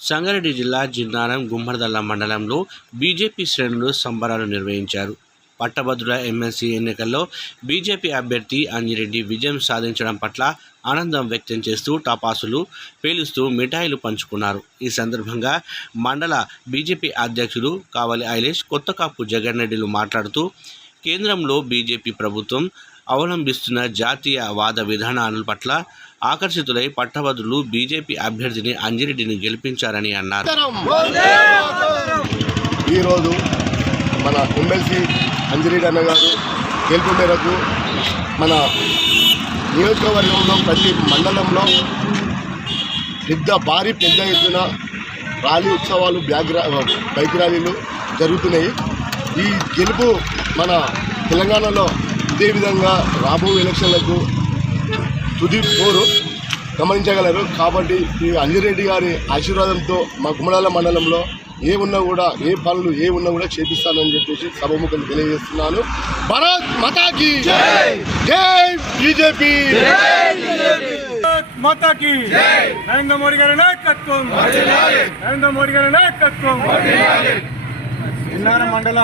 సంగారెడ్డి జిల్లా జిన్నారం గుమ్మడిదల్ల మండలంలో బీజేపీ శ్రేణులు సంబరాలు నిర్వహించారు. పట్టభద్రుల ఎమ్మెల్సీ ఎన్నికల్లో బీజేపీ అభ్యర్థి అంజిరెడ్డి విజయం సాధించడం పట్ల ఆనందం వ్యక్తం చేస్తూ టపాసులు పేలుస్తూ మిఠాయిలు పంచుకున్నారు. ఈ సందర్భంగా మండల బీజేపీ అధ్యక్షులు కావలి ఐలేష్ కొత్తకాపు జగన్ రెడ్డిలు మాట్లాడుతూ కేంద్రంలో బీజేపీ ప్రభుత్వం అవలంబిస్తున్న జాతీయ వాద విధానాల పట్ల ఆకర్షితులై పట్టభద్రులు బీజేపీ అభ్యర్థిని అంజిరెడ్డిని గెలిపించారని అన్నారు. ఈరోజు మన ఎమ్మెల్సీ అంజరెడ్డి అన్న గారు గెలుపు మేరకు మన నియోజకవర్గంలో ప్రతి మండలంలో పెద్ద భారీ పెద్ద ఎత్తున ర్యాలీ ఉత్సవాలు బ్యాగ్ బైక్ ర్యాలీలు జరుగుతున్నాయి. ఈ గెలుపు మన తెలంగాణలో ఇదే విధంగా రాబో ఎలక్షన్లకు తుది పోరు గమనించగలరు. కాబట్టి ఈ అంజిరెడ్డి గారి ఆశీర్వాదంతో మా గుమ్మడాల మండలంలో ఏ ఉన్నా కూడా ఏ పనులు ఏ ఉన్నా కూడా చేపిస్తానని చెప్పేసి సభముఖం తెలియజేస్తున్నాను. భారత్ మతాకి జై! బీజేపీ! మాతాకి నరేంద్ర మోడీ గారి నాయకత్వం! నరేంద్ర మోడీ గారి నాయకత్వం! మండల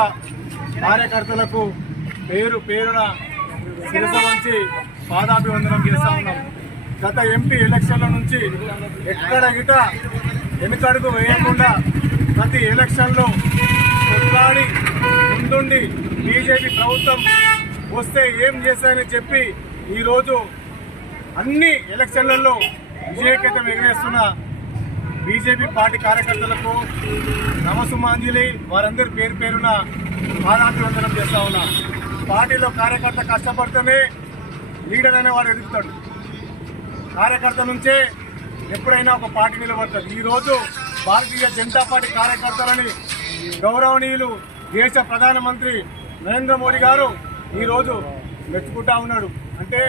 కార్యకర్తలకు పేరు పేరున శిరస నుంచి పాదాభివందనం చేస్తా ఉన్నాం. గత ఎంపీ ఎలక్షన్ల నుంచి ఎక్కడ గిట వెనుకడుగు వేయకుండా ప్రతి ఎలక్షన్లో కొట్లాడి ముందుండి బీజేపీ ప్రభుత్వం వస్తే ఏం చేశాయని చెప్పి ఈరోజు అన్ని ఎలక్షన్లలో విజయకేతం ఎగరేస్తున్న బీజేపీ పార్టీ కార్యకర్తలకు నమసుమాంజలి వారందరి పేరు పేరున పాదాభివందనం చేస్తా ఉన్నా. పార్టీలో కార్యకర్త కష్టపడితేనే లీడర్ అనేవాడు ఎదుగుతాడు. కార్యకర్త నుంచే ఎప్పుడైనా ఒక పార్టీ నిలబడుతుంది ఈరోజు భారతీయ జనతా పార్టీ కార్యకర్తలని గౌరవనీయులు దేశ ప్రధానమంత్రి నరేంద్ర మోడీ గారు ఈరోజు మెచ్చుకుంటా ఉన్నాడు. అంటే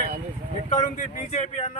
ఎక్కడుంది బీజేపీ అన్న